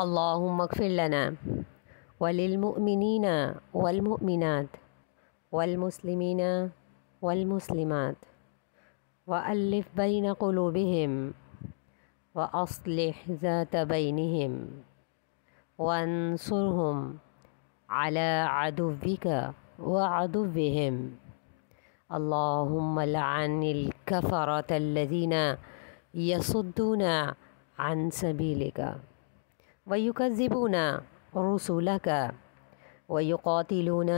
اللهم اغفر لنا وللمؤمنين والمؤمنات والمسلمين والمسلمات وألف بين قلوبهم وأصلح ذات بينهم وانصرهم على عدوك وعدوهم. اللهم لعن الكفرة الذين يصدون عن سبيلك ويكذبون رسلك ويقاتلون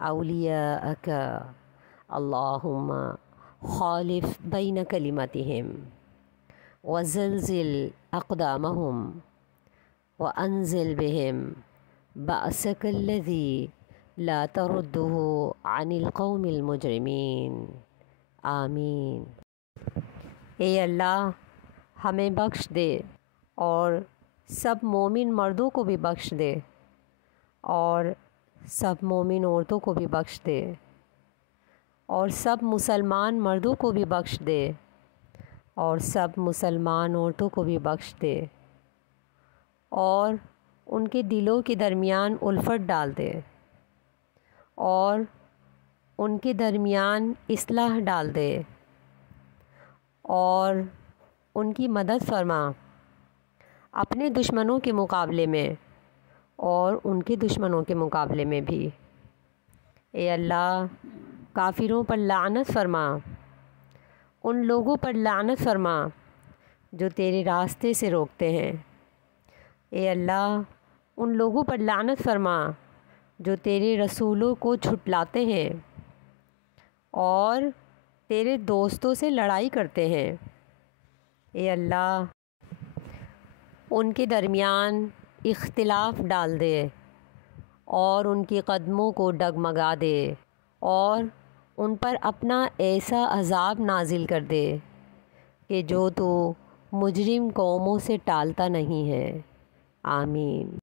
أولياءك. اللهم خالف بين كلمتهم وزلزل أقدامهم وأنزل بهم بأسك الذي لا ترده عن القوم المجرمین. آمین. اے اللہ ہمیں بخش دے اور سب مومن مردوں کو بھی بخش دے اور سب مومن عورتوں کو بھی بخش دے اور سب مسلمان مردوں کو بھی بخش دے اور سب مسلمان عورتوں کو بھی بخش دے اور ان کے دلوں کے درمیان الفت ڈال دے اور ان کے درمیان اصلاح ڈال دے اور ان کی مدد فرما اپنے دشمنوں کے مقابلے میں اور ان کے دشمنوں کے مقابلے میں بھی. اے اللہ کافروں پر لعنت فرما، ان لوگوں پر لعنت فرما جو تیرے راستے سے روکتے ہیں. اے اللہ ان لوگوں پر لعنت فرما جو تیرے رسولوں کو جھٹلاتے ہیں اور تیرے دوستوں سے لڑائی کرتے ہیں. اے اللہ ان کے درمیان اختلاف ڈال دے اور ان کے قدموں کو ڈگمگا دے اور ان پر اپنا ایسا عذاب نازل کر دے کہ جو تو مجرم قوموں سے ٹالتا نہیں ہے. آمین.